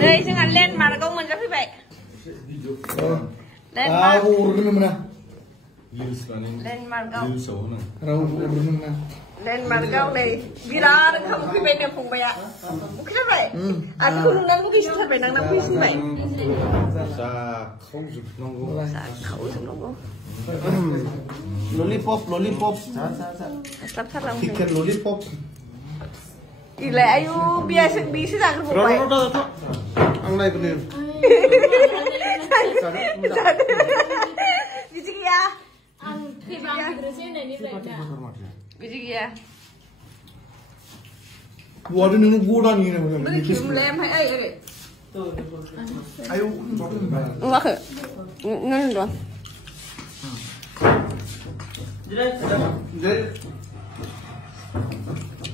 Đây chẳng hạn lên mà là công mình cho phi vậy. Lên mà. Lên mà công. Lên mà công đây. Vira đừng không phi vậy nè phùng vậy ạ. Một cái vậy. À cái khung năng cái thật vậy năng năng phi xin vậy. Sa khẩu dục nông. Sa khẩu dục nông. Lollipop. Sắp lắm. Chicken lollipop. Ile ayu biasa bisa tak kerupuk baik. Ang lain bener. Biji kia. Ang kibang terusnya dari mereka. Biji kia. Buat ini gula nih nih. Beli kim lem hay ay. Ayo. Enggak ke. Nggak doang. Jadi.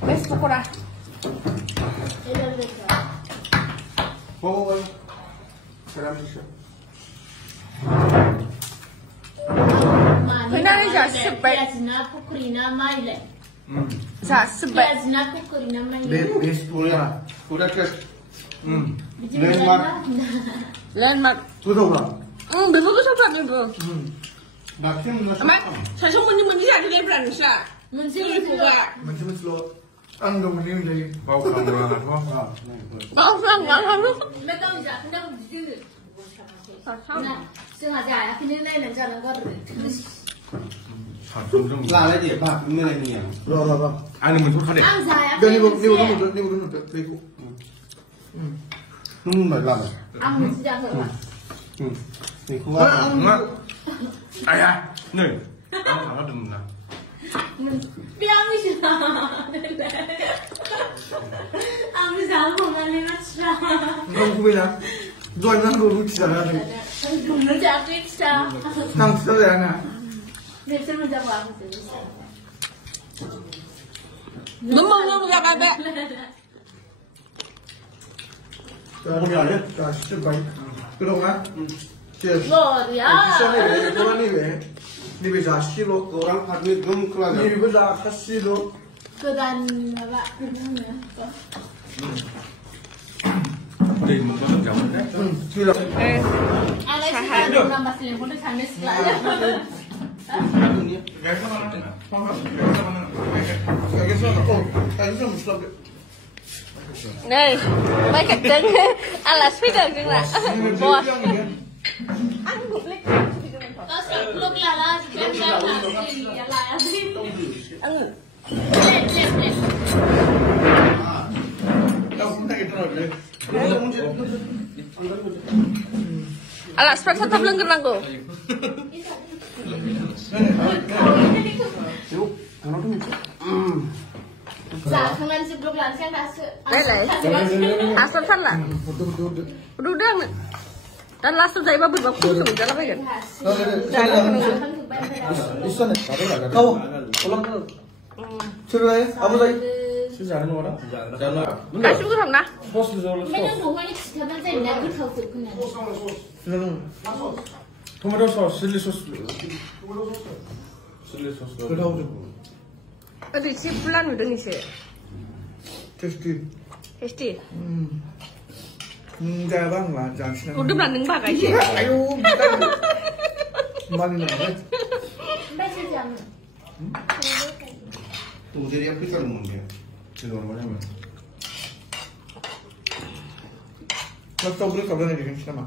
Bes pokora. Bawa. Seram sih. Kenapa sih sebab? Zina kukurina maile. Sebab. Zina kukurina maile. Bes pula. Pula kes. Landmark. Betul tak? Betul tu sebab itu. Daksim nasi. Amat, saya cuma menyumbang ada di bulan Nusa. Mencuri juga. Macam slow. Anda mending lagi. Bau kamu banget, wah. Bau sang nggak lalu. Mereka tidak hendak jujur. Nah, sengaja ya, kini lain jangan kau terus. Lah lagi pak, ini lagi ya. Lah. Ani muncul kan deh. Saya. Ni bukan. Lah. Ang sudah keluar. Ni keluar. Ayah, nih. Ang sama demen. Biang bisa. Ang bisa mengalami macam. Kamu bilang, doa nang dulu tidak ada. Dulu jatuh bisa. Nang sudah ada. Biasa menjawab aku tu. Memang nggak ada. Kamu ni ada? Kasih baik. Kedua kan? Cheers. Lord ya. Bisa ni, kedua ni be. Ni bisa silo. Orang admit gum kelas. Ni bisa silo. Kedan apa? Jadi mungkin jangan deh. Silo. Alah sih orang masih yang boleh sampai sekolah. Này, mấy cái trứng là suýt được nhưng là bò. Ăn một lít. Có sợ lúc là chuyện làm gì là gì. Lên. Alas, perasa tak belum kenang ko. Dạ, không ăn dịp lúc làm xem đã sự. Đây này. Asal thật là. Udah. Dan langsung saya babut baku sudah lah bagian. Bisa nih, kau pulang dulu. Sudah ya, apa lagi? Sudah ada orang. Kasih juga sama. Bos dulu. Mình không phải chỉ cần dành để cái khẩu phần này. Sudah. Tomato sauce, chili sauce. Chili sauce. Sudah udah. Aduh, si bulan udah nih sih. Tasty. Enggak bang lah, jangan. Udah berani mbak aja. Ayo, bukan. Mana nih? Baca jangan. Tunggu jadi apa kita ngomongnya? Sudah mana? Mas kau boleh kau boleh nih, sama.